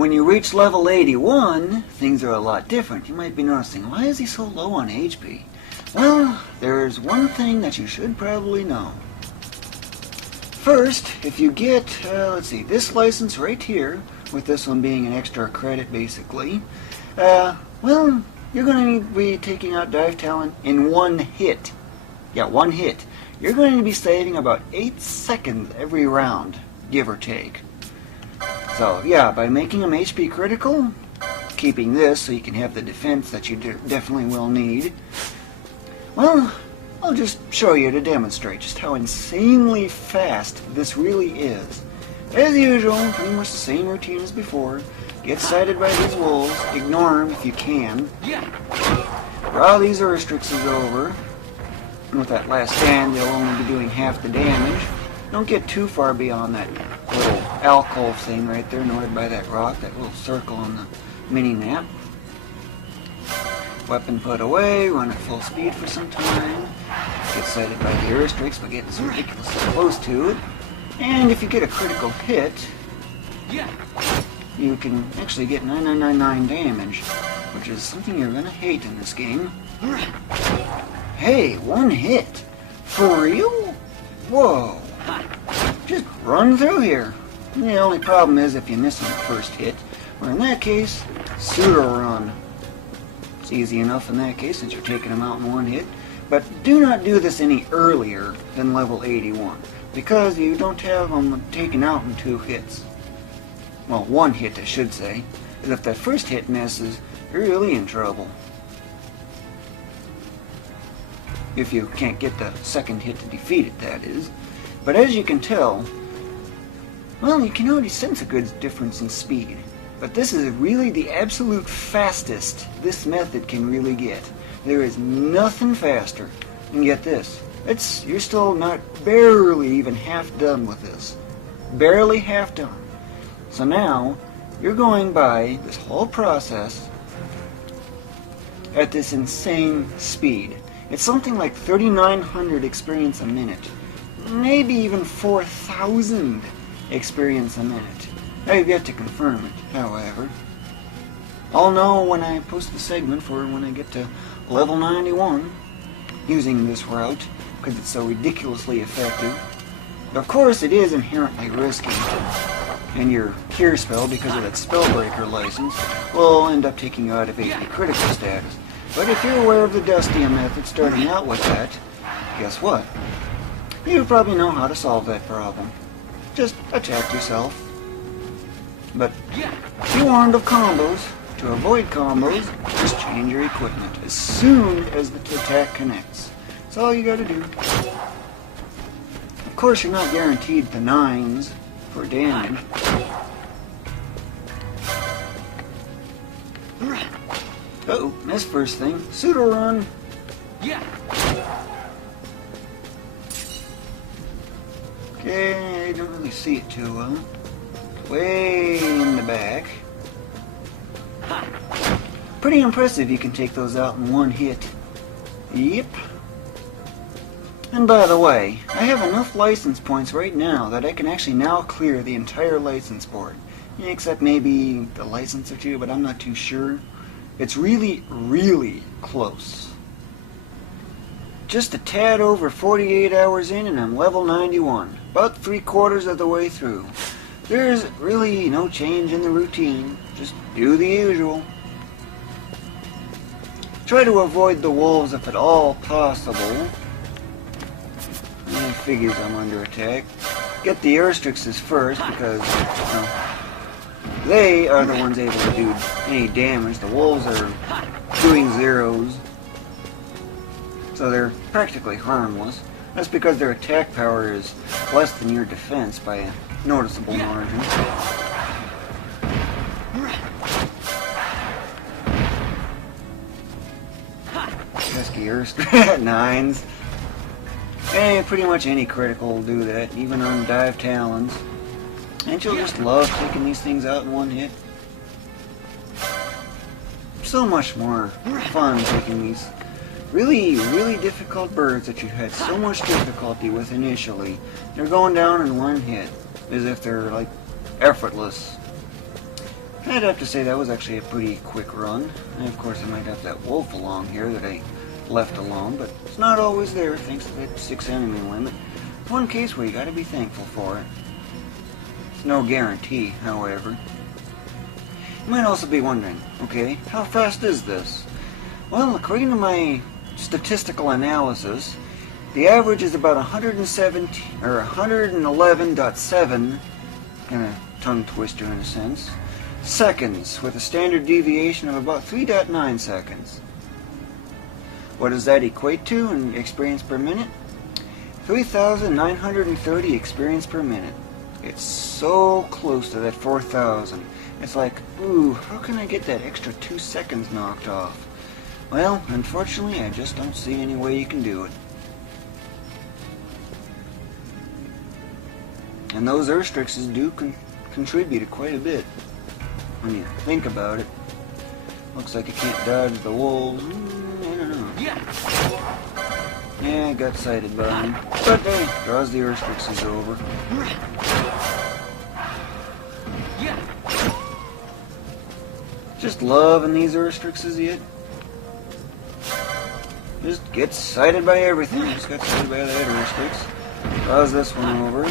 When you reach level 81, things are a lot different. You might be noticing, why is he so low on HP? Well, there's one thing that you should probably know. First, if you get, let's see, this license right here, with this one being an extra credit basically, well, you're going to be taking out Dive Talon in one hit. Yeah, one hit. You're going to be saving about 8 seconds every round, give or take. So, yeah, by making them HP critical, keeping this so you can have the defense that you definitely will need, well, I'll just show you to demonstrate just how insanely fast this really is. As usual, pretty much the same routine as before. Get sighted by these wolves, ignore them if you can. Draw these Urstrixes over. And with that last stand, they'll only be doing half the damage. Don't get too far beyond that little alcove thing right there, noted by that rock, that little circle on the mini-map. Weapon put away, run at full speed for some time. Get sighted by the Urstrix by getting so ridiculously close to it. And if you get a critical hit, you can actually get 9999 damage, which is something you're going to hate in this game. Hey, one hit? For real? Whoa. Just run through here. And the only problem is if you miss on the first hit, or in that case, pseudo run. It's easy enough in that case since you're taking them out in one hit. But do not do this any earlier than level 81, because you don't have them taken out in 2 hits. Well, 1 hit I should say. Because if that first hit misses, you're really in trouble. If you can't get the second hit to defeat it, that is. But as you can tell, well, you can already sense a good difference in speed. But this is really the absolute fastest this method can really get. There is nothing faster. And get this, you're still not barely even half done with this. Barely half done. So now, you're going by this whole process at this insane speed. It's something like 3,900 experience a minute. Maybe even 4,000 experience a minute. I've yet to confirm it, however. I'll know when I post the segment for when I get to level 91 using this route, because it's so ridiculously effective. Of course, it is inherently risky, and your cure spell, because of that spellbreaker license, will end up taking you out of HP critical status. But if you're aware of the Dustia method starting out with that, guess what? You probably know how to solve that problem. Just attack yourself. But be warned of combos. To avoid combos, just change your equipment as soon as the attack connects. That's all you gotta do. Of course, you're not guaranteed the 9s for damage. Uh-oh, missed first thing. Pseudo run. Okay, I don't really see it too well. Way in the back. Pretty impressive you can take those out in one hit. Yep. And by the way, I have enough license points right now that I can actually now clear the entire license board. Except maybe the license or two, but I'm not too sure. It's really, really close. Just a tad over 48 hours in and I'm level 91. About 3/4 of the way through. There's really no change in the routine. Just do the usual. Try to avoid the wolves if at all possible. And figures I'm under attack. Get the Urstrixes first because they are the ones able to do any damage. The wolves are doing zeros. So they're practically harmless. That's because their attack power is less than your defense by a noticeable margin. Pesky Urstrix 9s. Hey, pretty much any critical will do that, even on Dive Talons. And you'll just love taking these things out in one hit. So much more fun taking these really, really difficult birds that you had so much difficulty with initially. They're going down in one hit, as if they're like effortless. I'd have to say that was actually a pretty quick run. And of course I might have that wolf along here that I left alone, but it's not always there thanks to that 6 enemy limit. One case where you gotta be thankful for it. It's no guarantee, however. You might also be wondering, okay, how fast is this? Well, according to my statistical analysis, the average is about 117 or 111.7, kind of tongue twister in a sense, seconds, with a standard deviation of about 3.9 seconds. What does that equate to in experience per minute? 3,930 experience per minute. It's so close to that 4,000. It's like, ooh, how can I get that extra 2 seconds knocked off? Well, unfortunately, I just don't see any way you can do it. And those Urstrixes do contribute quite a bit when you think about it. Looks like I can't dodge the wolves. I don't know. Yeah, I got sighted by him. But hey, draws the Urstrixes over. Just loving these Urstrixes yet. Just get sighted by everything. Just got sighted by that Urstrix. Draws this one over.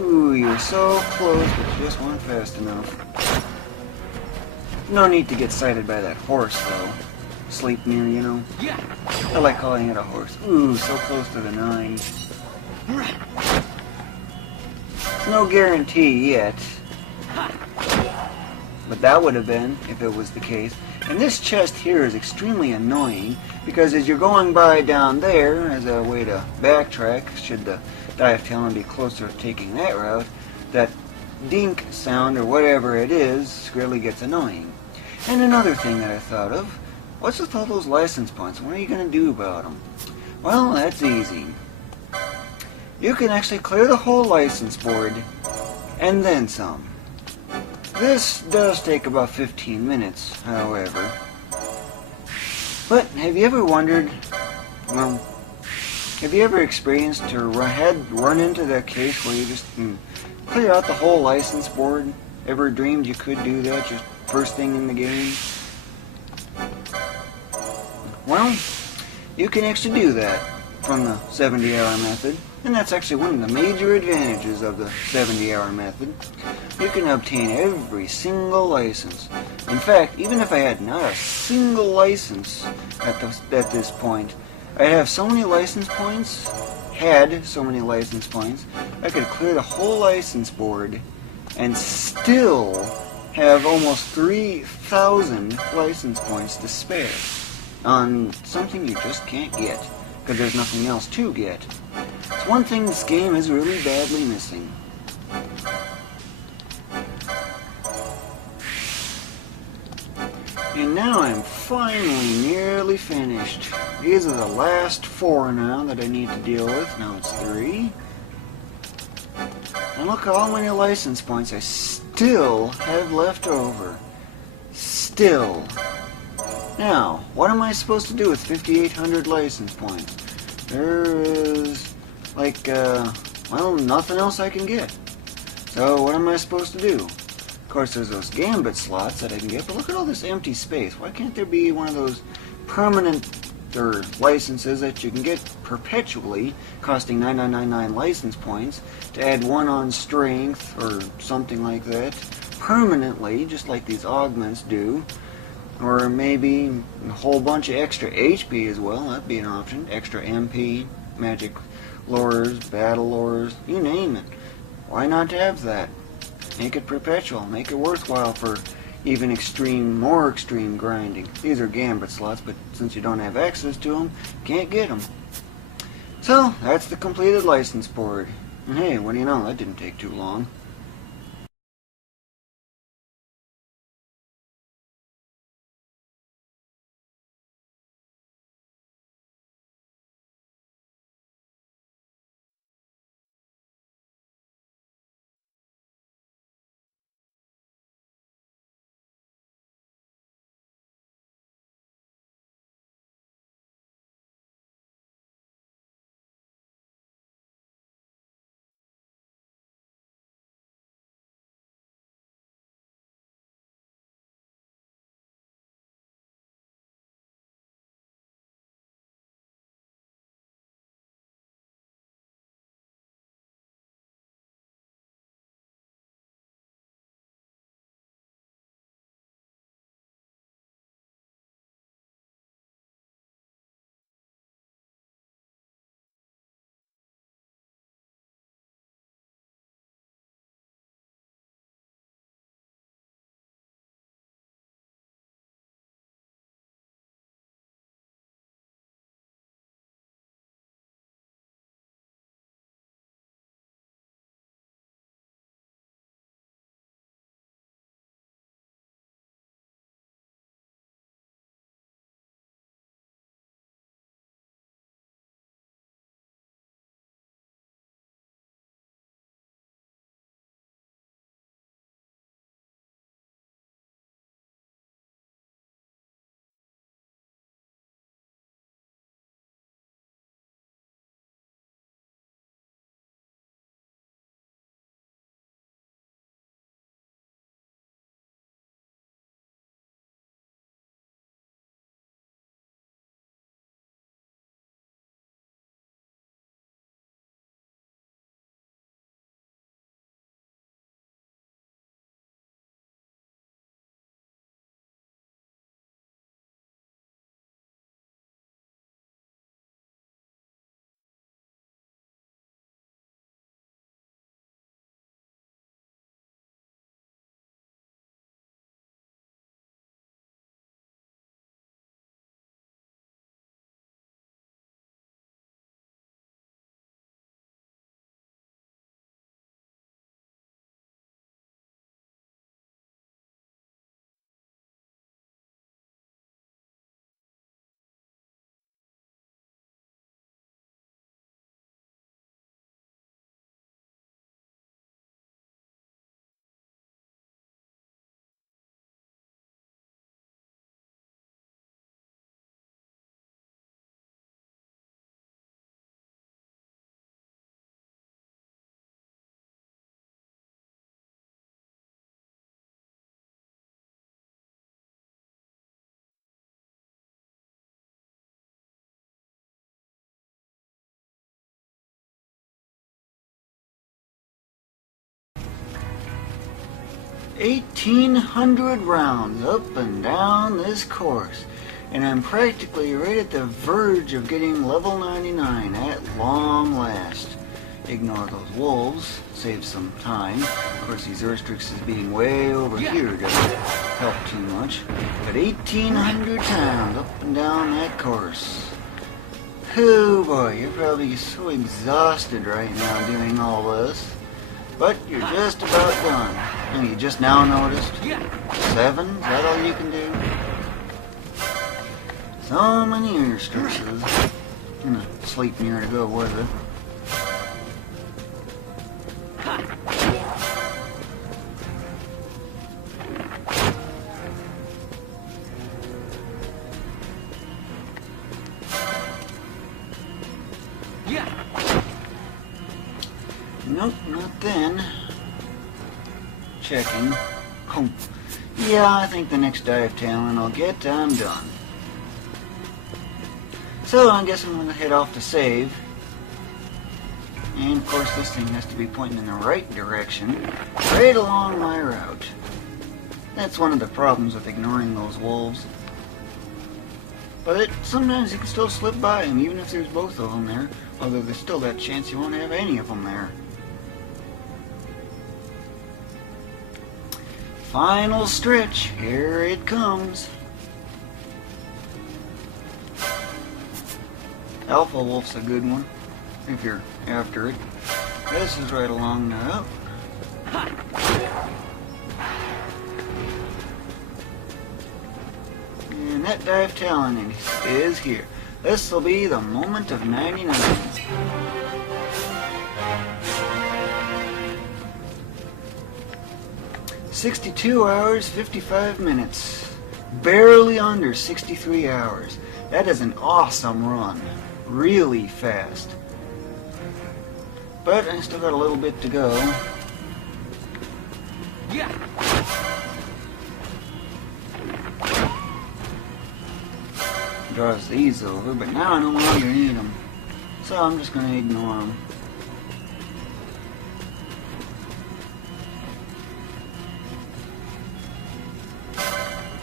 Ooh, you're so close, but you just weren't fast enough. No need to get sighted by that horse, though. Sleipnir, you know. I like calling it a horse. Ooh, so close to the 9. It's no guarantee yet. But that would have been, if it was the case. And this chest here is extremely annoying, because as you're going by down there, as a way to backtrack, should the dive talon be closer to taking that route, that dink sound, or whatever it is, really gets annoying. And another thing that I thought of, what's with all those license points? What are you going to do about them? Well, that's easy. You can actually clear the whole license board, and then some. This does take about 15 minutes, however. But have you ever wondered, well, have you ever experienced or run into that case where you just clear out the whole license board? Ever dreamed you could do that just first thing in the game? Well, you can actually do that from the 70-hour method, and that's actually one of the major advantages of the 70-hour method. You can obtain every single license. In fact, even if I had not a single license at this point, I'd have so many license points, I could clear the whole license board and still have almost 3,000 license points to spare on something you just can't get, because there's nothing else to get. It's one thing this game is really badly missing. And now I'm finally nearly finished. These are the last 4 now that I need to deal with. Now it's 3. And look how many license points I still have left over. Still. Now, what am I supposed to do with 5,800 license points? There is, like, well, nothing else I can get. So what am I supposed to do? Of course, there's those gambit slots that I can get, but look at all this empty space. Why can't there be one of those permanent licenses that you can get perpetually, costing 9,999 license points, to add 1 on strength or something like that, permanently, just like these augments do, or maybe a whole bunch of extra HP as well. That'd be an option. Extra MP, magic lures, battle lures, you name it. Why not have that? Make it perpetual, make it worthwhile for even more extreme grinding. These are gambit slots, but since you don't have access to them, can't get them. So, that's the completed license board. And hey, what do you know, that didn't take too long. 1,800 rounds up and down this course, and I'm practically right at the verge of getting level 99 at long last. Ignore those wolves, save some time. Of course, these Urstrix is being way over here doesn't help too much. But 1,800 times up and down that course. Oh boy, you're probably so exhausted right now doing all this. But you're just about done. And you just now noticed? 7? Is that all you can do? So many Urstrixes. I'm gonna sleep near to go with it. Nope, not then. Checking. Oh, yeah, I think the next dive talon I'll get, I'm done. So I guess I'm going to head off to save. And of course this thing has to be pointing in the right direction, right along my route. That's one of the problems with ignoring those wolves. But sometimes you can still slip by them, even if there's both of them there. Although there's still that chance you won't have any of them there. Final stretch, here it comes. Alpha Wolf's a good one, if you're after it. This is right along now. And that dive talon is here. This will be the moment of 99. "62 hours, 55 minutes. Barely under 63 hours. That is an awesome run. Really fast. But I still got a little bit to go. Draws these over, but now I no longer need them. So I'm just going to ignore them.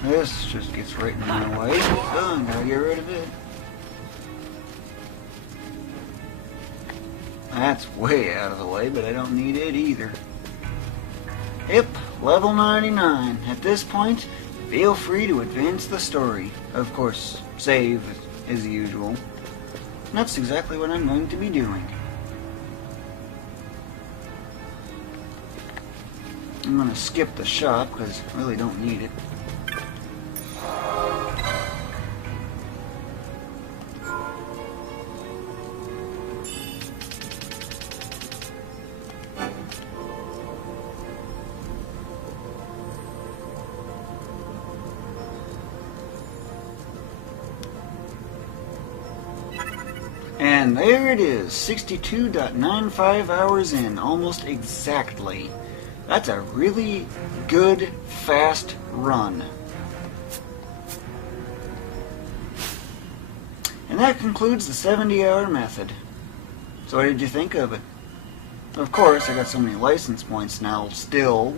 This just gets right in my way, so I gotta get rid of it. That's way out of the way, but I don't need it either. Yep, level 99. At this point, feel free to advance the story. Of course, save as usual. And that's exactly what I'm going to be doing. I'm going to skip the shop because I really don't need it. And there it is, 62.95 hours in, almost exactly. That's a really good, fast run. And that concludes the 70-hour method. So what did you think of it? Of course, I got so many license points now still,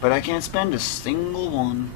but I can't spend a single one.